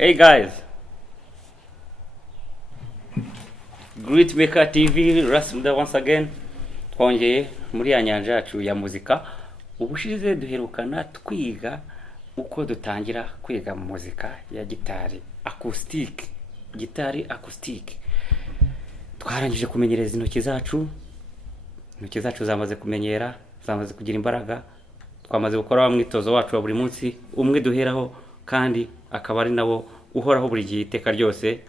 Hey guys, Great Maker TV, Rasmuda once again. Twongeye muri ya nyanja yacu ya muzika. Ubushize duherukana twiga uko dutangira kwiga muzika ya gitari acoustic. Gitari acoustic. Twarangije kumenyereza intoki zacu. Intoki zacu zamaze kumenyera, zamaze kugira imbaraga. Twamaze gukora wa mwitozo wacu wa buri munsi, umwe duheraho kandi akaba ari nawo uhoraho buri gihe iteka ryose.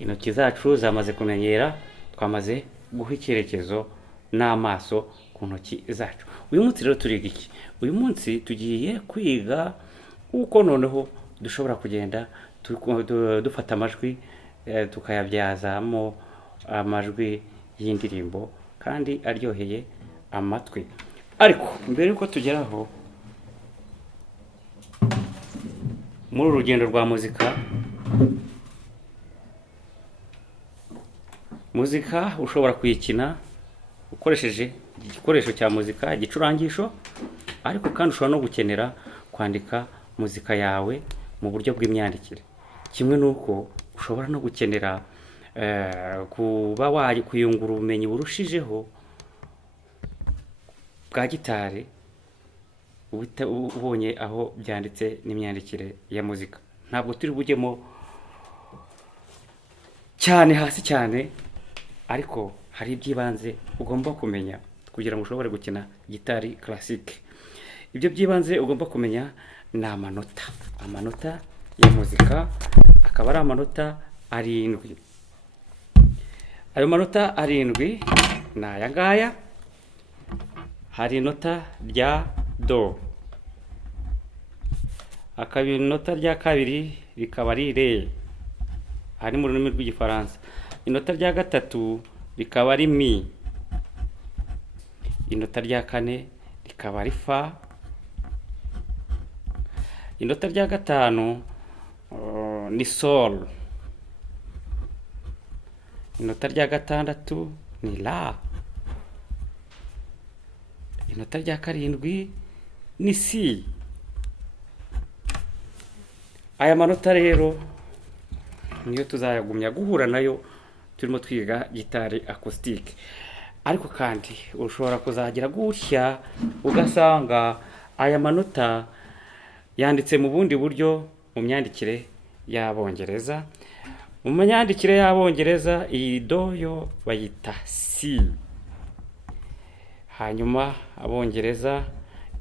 Intoki zacu zamaze kumenyera, twamaze guha icyerekezo n'amaso ku ntoki zacu. Uyu munsi rero turiga iki? Uyu munsi tugiye kwiga uko noneho dushobora kugenda dufata amajwi tukayabyazamo amajwi y'indirimbo kandi aryoheye amatwi. Ariko mbere yuko tugeraho muri urugendo rwa muzika, muzika ushobora kuyikina ukoresheje igikoresho cya muzika, igicurangisho, ariko kandi ushobora no gukenera kwandika muzika yawe mu buryo bw'imyandikire. Kimwe nuko ushobora no gukenera kuba kuyungura ubumenyi burushijeho bwa gitari ubonye aho byanditse n'imyandikire ya muzika. Ntabwo turi bujyemo cyane hasi cyane, ariko hari ibyibanze ugomba kumenya kugira ngo ushobore gukina gitari classique. Ibyo byibanze ugomba kumenya ni amanota ya muzika, akaba ari amanota 7. Ayo manota 7 ni aya ngaya. Hari inota rya do, akaba inota rya kabiri rikaba ari re, ari mu rurimi rw'igifaransa. Inota rya gatatu rikaba ari mi, inota rya kane rikaba ari fa, inota rya gatanu ni sol, inota rya gatandatu ni la, inota rya karindwi ni si. Aya manota rero niyo tuzayagumya guhura nayo turimo twiga gitari acoustic. Ariko kandi ushobora kuzagira gutya ugasanga aya manota yanditse mu bundi buryo mu myandikire y'Abongereza. Mu myandikire y'Abongereza iyi do yo bayita si, hanyuma Abongereza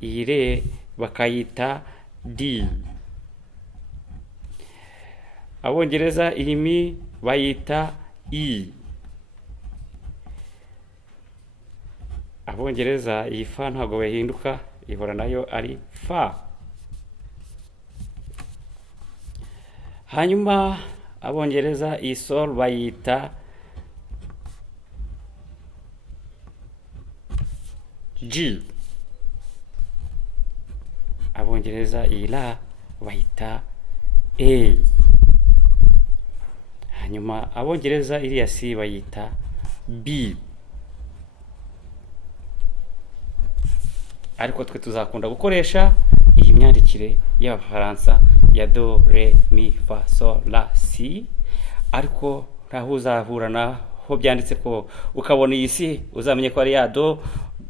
iyi re bakayita d, Abongereza iyi mi bayita i, Abongereza iyi fa ntabwo bahinduka, ihora nayo ari fa. Hanyuma Abongereza iyi sol bayita G, Abongereza iyi la bayita A. Hanyuma Abongereza iriya si bayita B. Ariko twe tuzakunda gukoresha iyi myandikire y'Abafaransa ya do, re, mi, fa, sol, la, si. Ariko ntaho uzahura naho byanditse ko ukabona iyi si uzamenye ko ari ya do,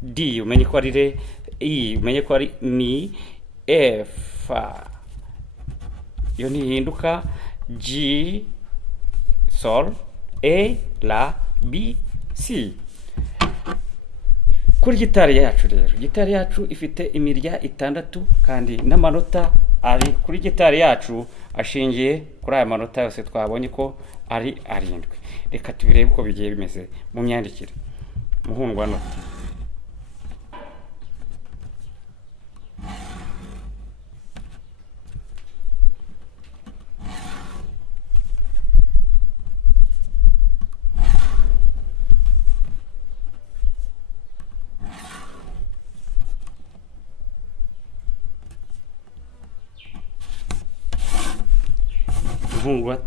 D umenye ko ari re, I umenye ko ari mi, F yo ntihinduka, G sol, A la, B C. Kuri gitari yacu rero, gitari yacu ifite imirya 6 kandi n'amanota ari kuri gitari yacu ashingiye kuri aya manota yose twabonye ko ari 7. Reka tubirebe uko bigiye bimeze mu myandikire. Muhundwa nota.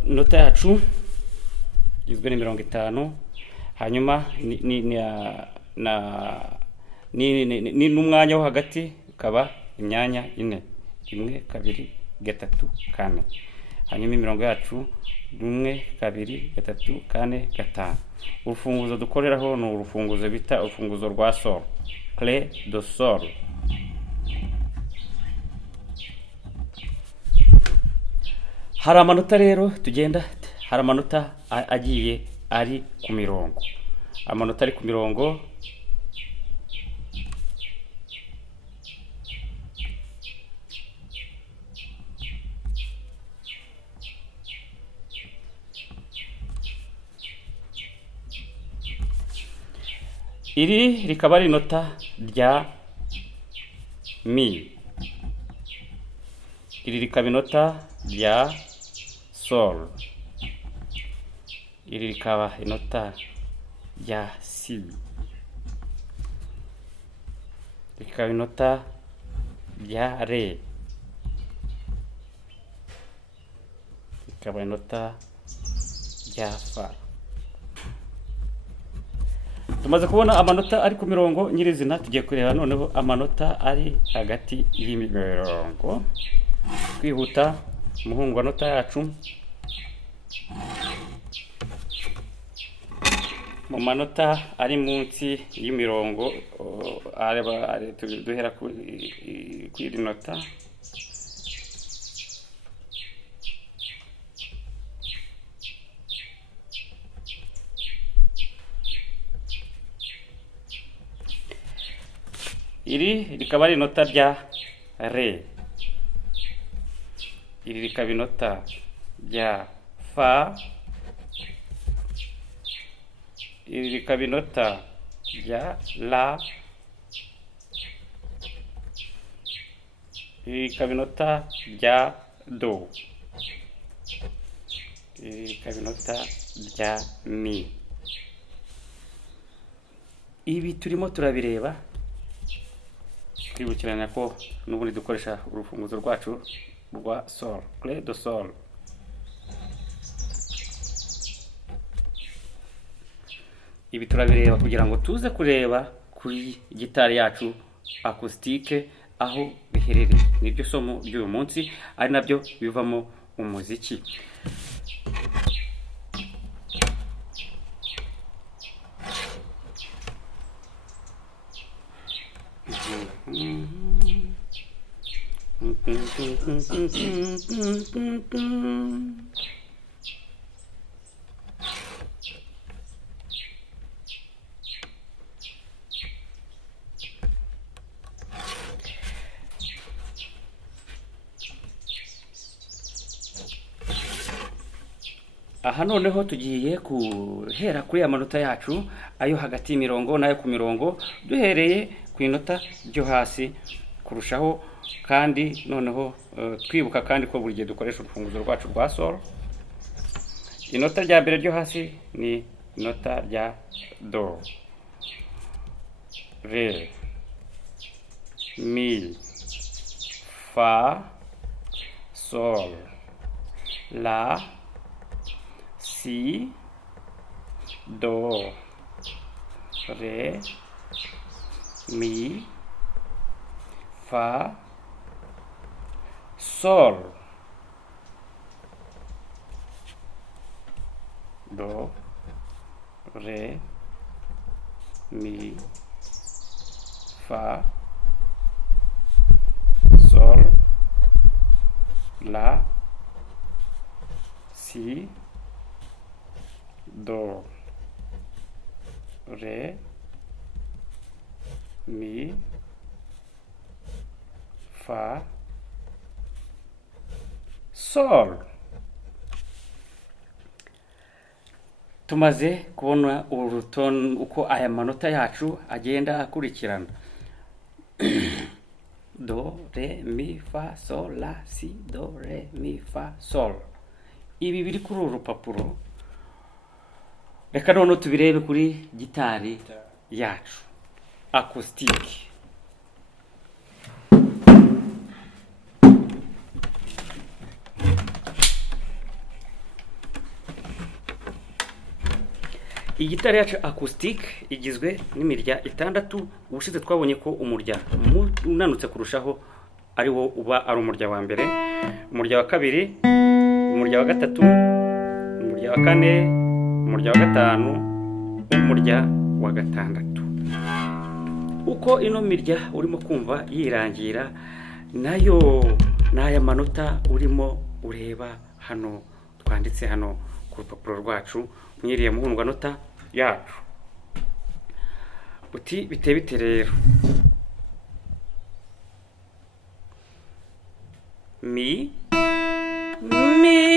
Nota yacu igizwe ni 50, hanyuma ni n'umwanya wo hagati ukaba imyanya 4, 1 2 3 4. Hanyuma imirongo yacu 1 2 3 4 5. Urufunguzo dukoreraho ni urufunguzo bita urufunguzo rwa sol, clé de sol. Hari amanota rero tugenda, hari amanota agiye ari ku mirongo. Amanota ari ku mirongo iri rikaba ari inota rya mi, iri rikaba inota rya sol, iri rikaba inota rya si, rikaba inota rya re, rikaba inota rya fa. Tumaze kubona amanota ari ku mirongo nyirizina, tugiye kureba noneho amanota ari hagati y'imirongo. Kwihuta muhundwa nota yacu. Mu manota ari munsi y'imirongo duhera kuri nota. Iri rikaba ari inota rya re, iri rikaba inota rya fa, iri rikaba inota rya la, iri rikaba inota rya do, iri rikaba inota rya mi. Ibi turimo turabireba twibukiranya ko n'ubundi dukoresha urufunguzo rwacu rwa sol, clé de sol. Ibi turabireba kugira ngo tuze kureba kuri gitari yacu acoustique aho biherereye. Nibyo somo ry'uyu munsi, ari nabyo bivamo umuziki. Aha noneho tugiye guhera kuri amanota yacu ayo hagati y'imirongo n'ayo ku mirongo, duhereye ku inota ryo hasi kurushaho, kandi noneho twibuka kandi ko buri gihe dukoresha urufunguzo rwacu rwa sol. Inota rya mbere ryo hasi ni inota rya do, re, mi, fa, sol, la, si, do, re, mi, fa, sol, do, re, mi, fa, sol, la, si, do, re, mi, fa, sol. Tumaze kubona urutonde uko aya manota yacu agenda akurikirana. Do, re, mi, fa, sol, la, si, do, re, mi, fa, sol. Ibi biri kuri uru rupapuro. Reka noneho tubirebe kuri gitari yacu acoustic. Igitari yacu acoustic igizwe n'imirya itandatu. Ubushize twabonye ko umurya unanutse kurushaho ari wo uba ari umurya wa mbere, umurya wa kabiri, umurya wa gatatu, umurya wa kane, umurya wa gatanu, umurya wa gatandatu. Uko ino mirya urimo kumva yirangira nayo n'aya manota urimo ureba hano twanditse hano ku rupapuro rwacu mwiriye muhundwa nota yacu. Uti bite bite rero. Mi, mi,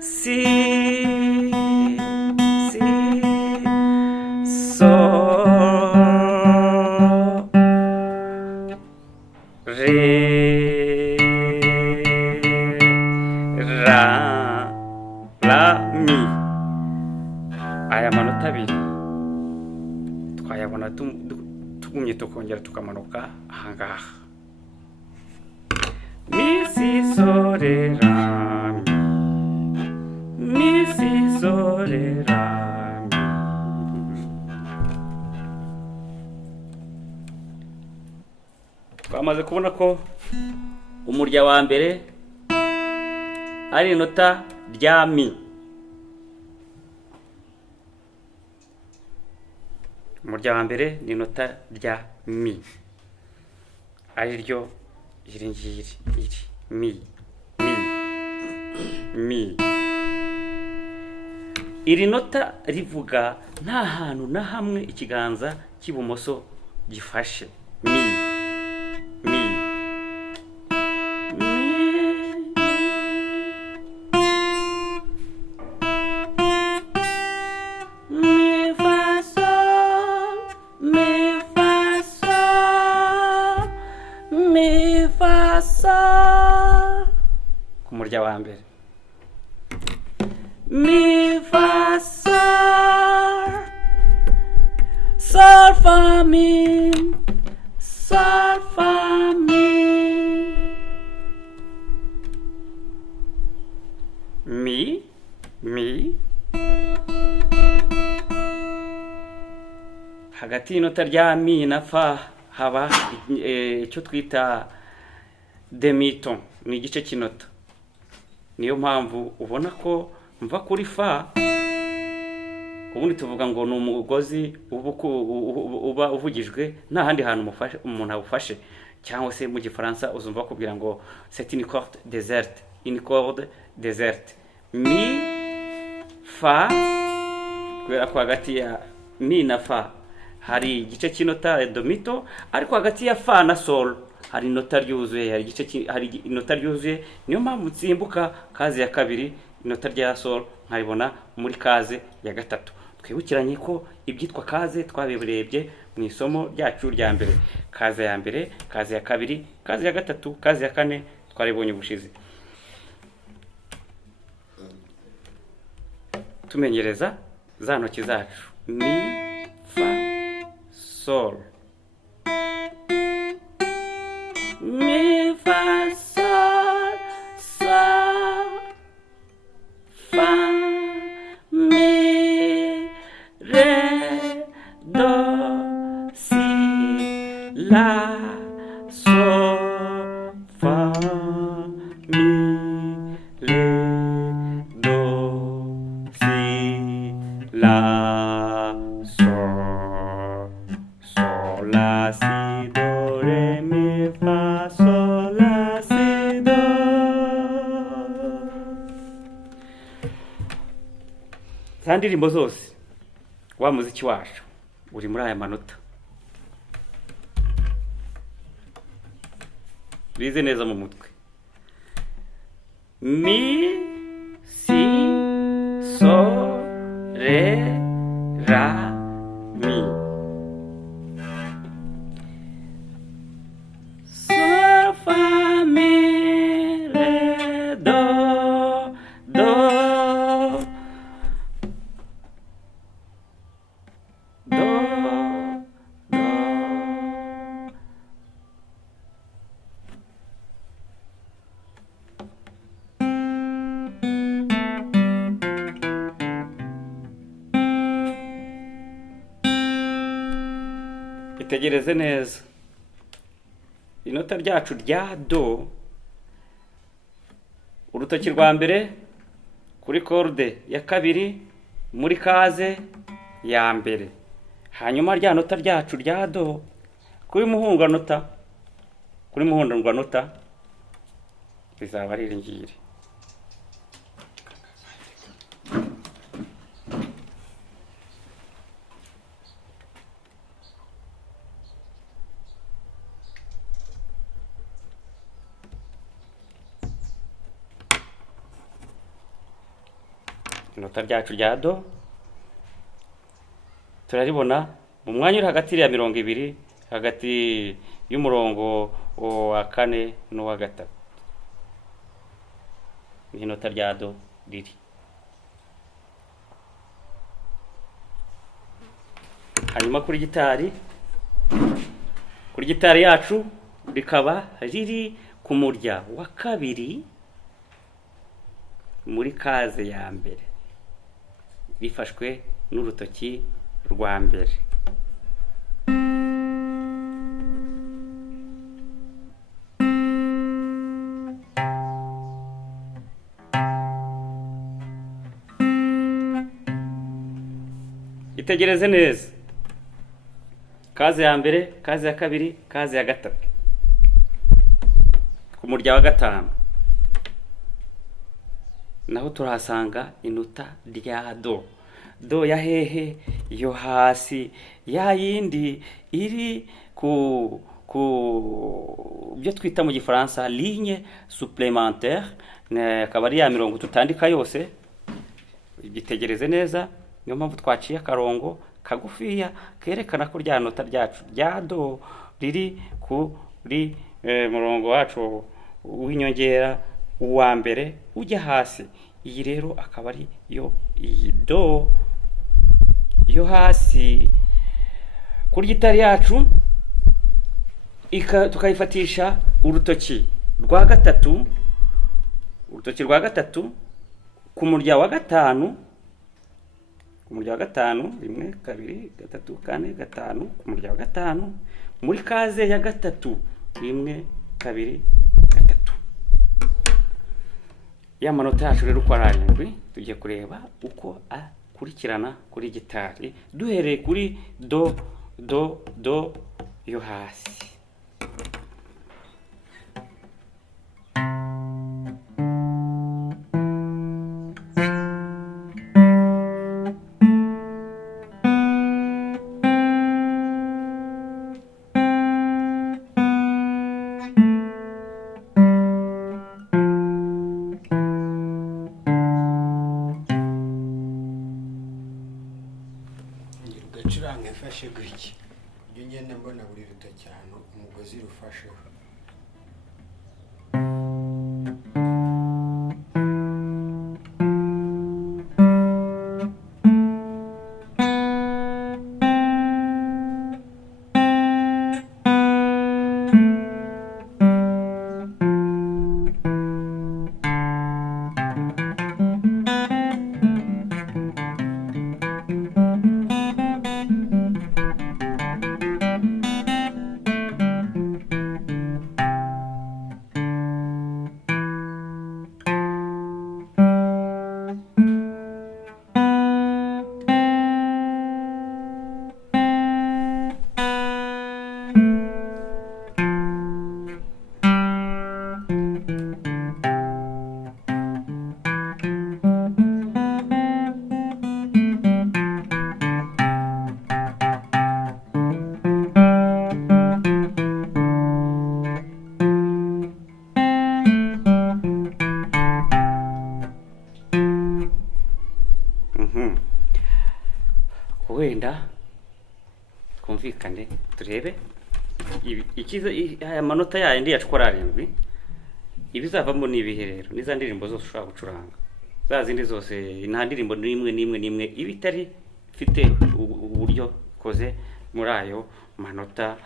si, sol, re, ra, la, mi. Aya manota abiri twayabona tugumye tukongera tukamanuka ahangaha. Mi, si, sol, re, ra, mi, si, sol, re, ra, mi. Twamaze kubona ko umurya wa mbere ari inota rya mi. Umurya wa mbere ni inota rya mi, ari ryo iri ngiri, iri mi, mi, mi. Iri nota rivuga nta hantu na hamwe ikiganza cy'ibumoso gifashe. Mi, mi, mi, fa, sol, mi, fa, sol, mi, fa, sol. Ku murya wa mbere. Mi, fa, sol, sol, fa, mi, sol, fa, mi, mi, mi. Hagati y'inota rya mi na fa haba icyo twita demiton, ni igice cy'inota. Niyo mpamvu ubona ko mva kuri fa, ubundi tuvuga ngo ni umugozi uba uvugijwe nta handi hantu umuntu awufashe, cyangwa se mu gifaransa uzumva kubwira ngo c'est une corde déserte, une corde déserte. Mi, fa, kubera ko hagati ya mi na fa hari igice cy'inota domito, ariko hagati ya fa na sol hari inota ryuzuye, hari inota ryuzuye. Niyo mpamvu nsimbuka kazi ya kabiri, inota rya sol nkayibona muri kaze ya gatatu. Twibukiranye ko ibyitwa kaze twabirebye mu isomo ryacu rya mbere. Kaze ya mbere, kaze ya kabiri, kaze ya gatatu, kaze ya kane twaribonye ubushize. Tumenyereza za ntoki zacu. Mi, fa, sol, mi, fa, sol, sol, sol, fa, mi, re, do, si, la, sol, sol, la, si, do, re, mi, fa, sol, la, si, do. Za ndirimbo zose wa muziki wacu uri muri aya manota, bize neza mu mutwe. Mi, si, sol, re, ra, mi. Sol, fa, mi, re, do, do, do, do. Itegereze neza inota ryacu rya do, urutoki rwa mbere kuri korde ya kabiri muri kaze ya mbere, hanyuma rya nota ryacu rya do kuri muhunganota, kuri muhunganota rizaba ari ngiri. Inota ryacu rya do turaribona mu mwanya uri hagati ya 20, hagati y'umurongo wa 4 n'uwa 3. Ni inota rya do riri. Hanyuma kuri gitari yacu rikaba riri ku murya wa kabiri muri kaze ya mbere, bifashwe n'urutoki rwa mbere. Itegereze neza kaze ya mbere, kaze ya kabiri, kaze ya gatatu, ku murya wa 5 naho turahasanga inota rya do. Do ya hehe? Yo hasi, ya yindi iri ku byo twita mu gifaransa ligne supplémentaire, akaba ari ya mirongo tutandika yose. Bitegereze neza, niyo mpamvu twaciye akarongo kagufiya kerekana ko rya nota ryacu rya do riri kuri murongo wacu w'inyongera uwa mbere ujya hasi. Iyi rero akaba ari yo iyi do yo hasi. Kuri gitari yacu tukayifatisha urutoki rwa gatatu, ku murya wa 5, ku murya wa 5, 1 2 3 4 5, ku murya wa 5 muri kaze ya 3, 1 2 3. Ya manota yacu rero uko ari 7, tugiye kureba uko akurikirana kuri gitari, duhereye kuri do yo hasi. Gacuranga mfashe gutya, ibyo ngenda mbona buri rutoki ahantu umugozi rufasheho. aya manota yandi yacu uko ari 7 ibizavamo ni ibihe rero niza ndirimbo zose ushobora gucuranga za zindi zose nta ndirimbo n'imwe iba itari ifite uburyo koze muri ayo manota.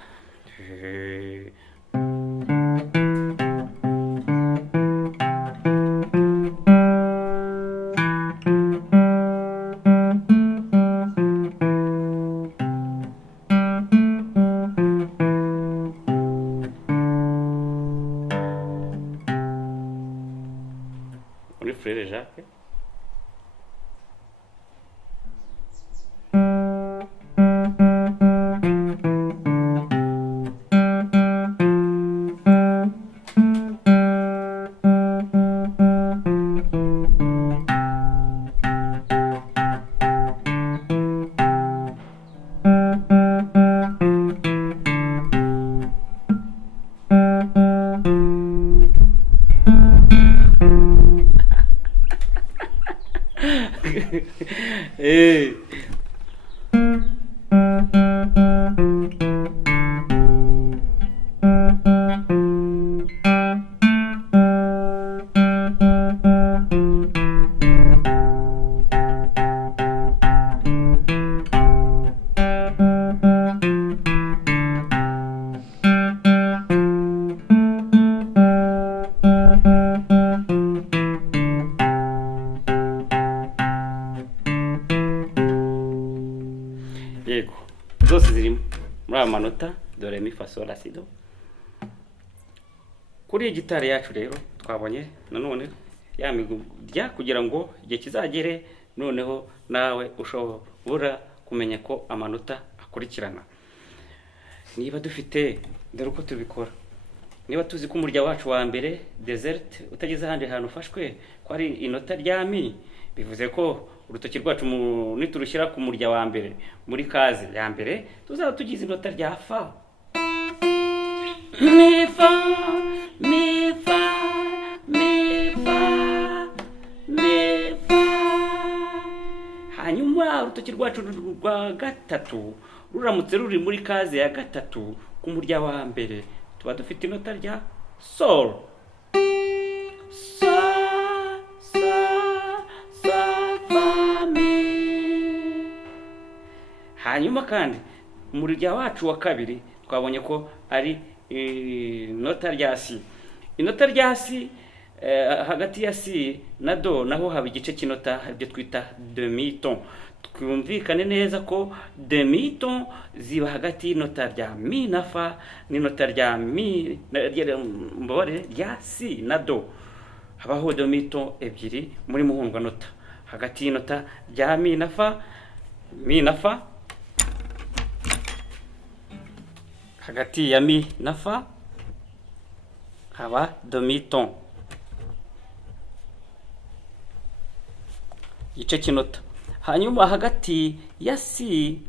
Muri Frere Jacques yego zose zirimo muri aya manota do re mi fa sol la si do. Kuri gitari yacu rero twabonye nanone yamigurya kugira ngo igihe kizagere noneho nawe ushobora kumenya ko amanota akurikirana. Niba dufite dore uko tubikora, niba tuzi ko umurya wacu wa mbere desert utageze ahandi hantu ufashwe ko ari inota rya mi, bivuze ko urutoki rwacu niturushyira ku murya wa mbere muri kaze ya mbere tuzaba tugize inota rya fa. Mi fa mi fa mi fa mi fa. Hanyuma urutoki rwacu rwa gatatu ruramutse ruri muri kaze ya gatatu ku murya wa mbere tuba dufite inota rya sol. Hanyuma kandi umurya wacu wa kabiri twabonye ko ari inota rya si. Inota rya si hagati ya si na do naho haba igice cy'inota ibyo twita demi-ton. Twumvikane neza ko demi-ton ziba hagati y'inota rya mi na fa n'inota rya mi rya si na do. Habaho demi-ton ebyiri muri muhundwa nota hagati y'inota rya mi na fa hagati ya mi na fa haba demi-ton igice cy'inota. Hanyuma hagati ya si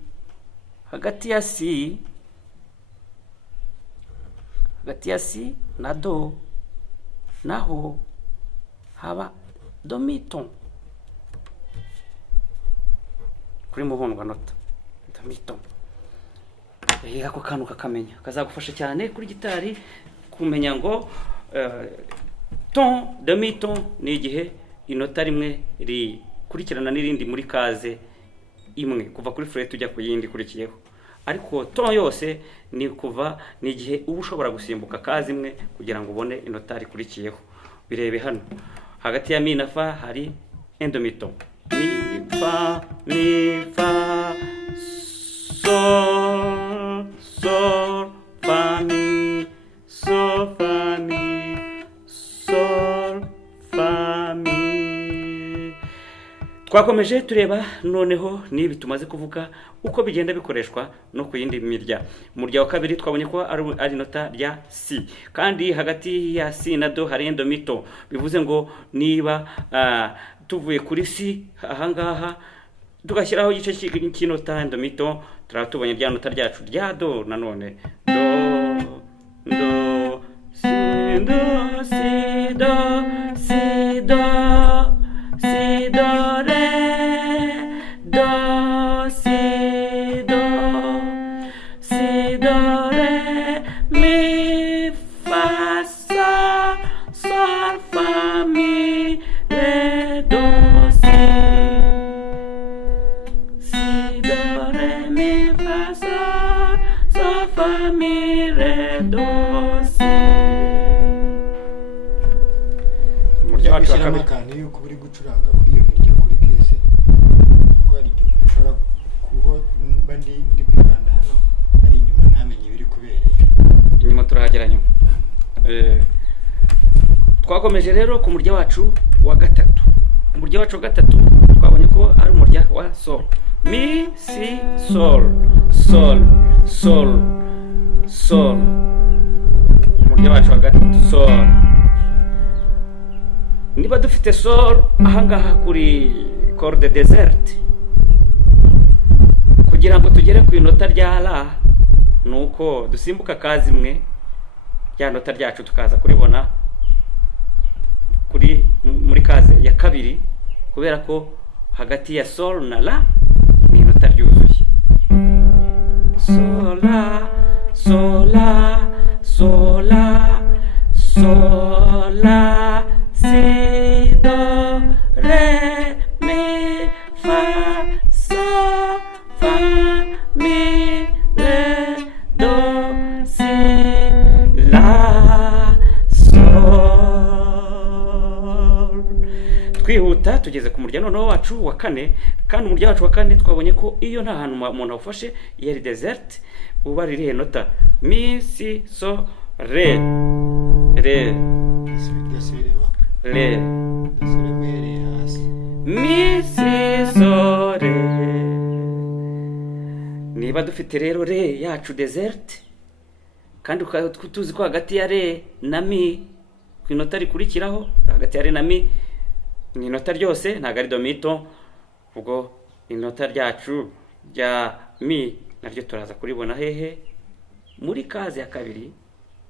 na do naho haba demi-ton kuri muhundwa nota demi-ton. Ako kantu kakamenya kazagufasha cyane kuri gitari kumenya ngo ton demi-ton ni igihe inota rimwe rikurikirana n'irindi muri kaze imwe kuva kuri fret ujya ku yindi kurikiyeho. Ariko ton yose ni igihe uba ushobora gusimbuka kaze imwe kugira ngo ubone inota rikurikiyeho. Birebe hano hagati ya mi na fa hari un demi-ton. Mi fa sol sol fa mi sol fa mi sol fa mi. Twakomeje tureba noneho nibi tumaze kuvuga uko bigenda bikoreshwa no ku yindi mirya. Umurya wa kabiri twabonye ko ari nota rya si, kandi hagati ya si na do hari un demi-ton. Bivuze ngo niba tuvuye kuri si ahangaha tugashyiraho igice cy'inota un demi-ton turatubonye rya nota ryacu rya do nanone do si do si do si do si do re do si do re mi wacu wa Shyiramo kabiri. akantu yuko uri gucuranga kuri iyo mirya kuri kese kuko hari igihe umuntu ashobora kuba mba ndi kwibanda hano ari inyuma ntamenye ibiri kubereye. Inyuma turahagera nyuma. Twakomeje rero ku murya wacu wa gatatu. Umurya wacu wa gatatu twabonye ko ari umurya wa sol. Mi, si, sol, sol, sol, sol. Umurya wacu wa gatatu sol. Niba dufite sol ahangaha kuri corde desert, kugira ngo tugere ku inota rya la, nuko dusimbuka kazi imwe ya nota ryacu tukaza kuribona muri kaze ya kabiri, kubera ko hagati ya sol na la ni inota ryuzuye. Sola, sola, sola, sola, si, do, re, mi, fa, sol, fa, mi, re, do, si, la, sol. Twihuta tugeze ku murya noneho wacu wa kane, kandi umurya wacu wa kane twabonye ko iyo nta hantu umuntu awufashe iyo ari desert uba ari irihe nota? Mi, si, so, re, re, Gasubiremo. re, Gasubiremo uhereye hasi. mi, si, so, re. Niba dufite rero re yacu desert, kandi tuzi ko hagati ya re na mi ku inota rikurikiraho, hagati ya re na mi ni inota ryose, ntabwo ari domito. Ubwo inota ryacu rya mi naryo turaza kuribona hehe? Muri kazi ya kabiri,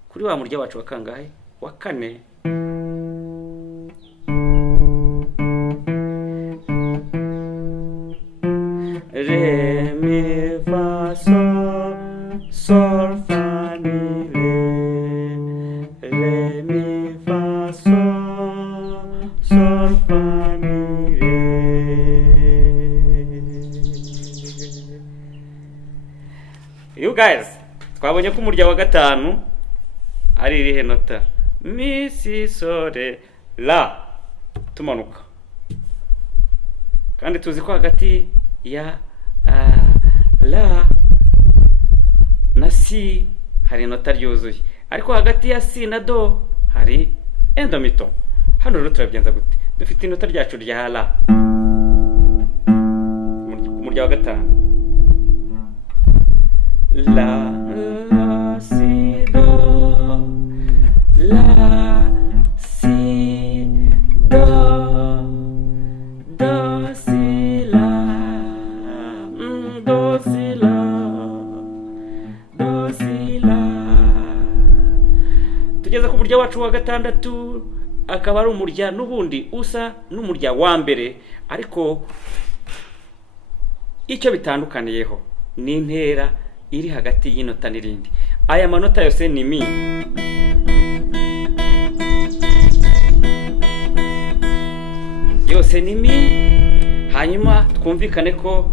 kuri wa murya wacu wa kangahe? Wa kane. Re, mi, fa, sol, sol, fa, mi, re. Re, mi, fa, sol, sol, fa, mi, re. You guys, twabonye ko umurya wa gatanu ari irihe nota? Mi, si, so, re, la. Tumanuka. Kandi tuzi ko hagati ya la na si hari inota ryuzuye, ariko hagati ya si na do hari endomito. Hano rero turabyenza gute? Dufite inota ryacu rya la ku murya wa gatanu. La, la, si, do, la, si, do, do, si, la, do, si, la, do, si, la. Tugeze ku murya wacu wa gatandatu, akaba ari umurya n'ubundi usa n'umurya wa mbere, ariko icyo bitandukaniyeho ni intera iri hagati y'inota n'irindi. Aya manota yose ni mi. Yose ni mi. Hanyuma twumvikane ko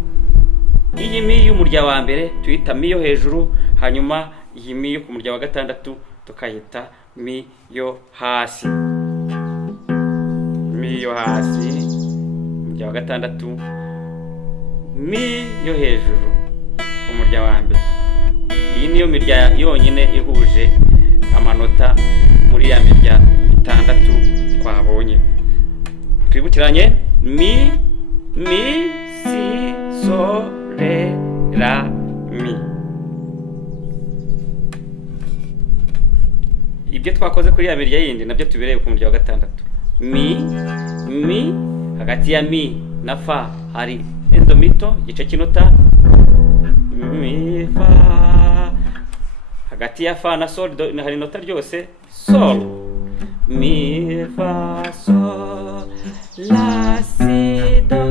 iyi mi y'umurya wa mbere tuyita mi yo hejuru, hanyuma iyi mi yo ku murya wa gatandatu tukayita mi yo hasi. Mi yo hasi, umurya wa gatandatu, mi yo hejuru, umurya wa mbere. Iyi niyo mirya yonyine ihuje amanota muri ya mirya itandatu twabonye. Twibukiranye: mi, mi, si, so, re, la, mi. Ibyo twakoze kuri ya mirya yindi nabyo tubirebe ku murya wa gatandatu. Mi, mi, hagati ya mi na fa hari endomito, igice cy'inota. Mi, fa, hagati ya fa na sol hari inota ryose, sol. Mi, fa, sol, la, si, do,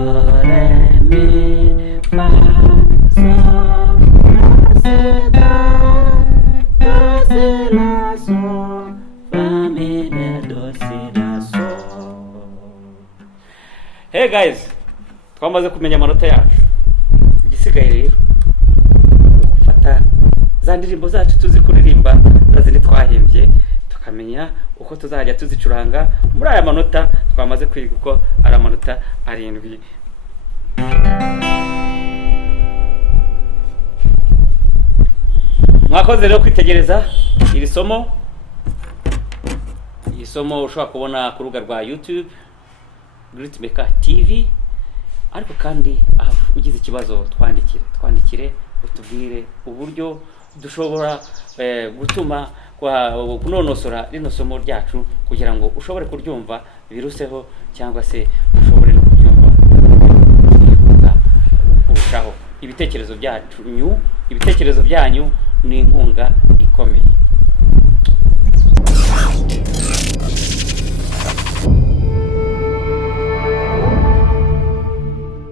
re, mi, fa, sol, la, si, do, si, la, sol, fa, mi, re, do, si, la, sol. Hey guys, twamaze kumenya amanota yacu. Igisigaye rero gufata za ndirimbo zacu tuzi kuririmba, nazindi twahimbye tukamenya uko tuzajya tuzicuranga muri aya manota twamaze kwiga uko ari amanota 7. Mwakoze rero kwitegereza iri somo. Iri somo ushobora kubona ku rubuga rwa YouTube Gritmaker TV, ariko kandi ugize ikibazo twandikire utubwire uburyo dushobora gutuma kunonosora rino somo ryacu kugira ngo ushobore kuryumva biruseho, cyangwa se ushobore no kuryumva kurushaho. Ibitekerezo byanyu ni inkunga ikomeye.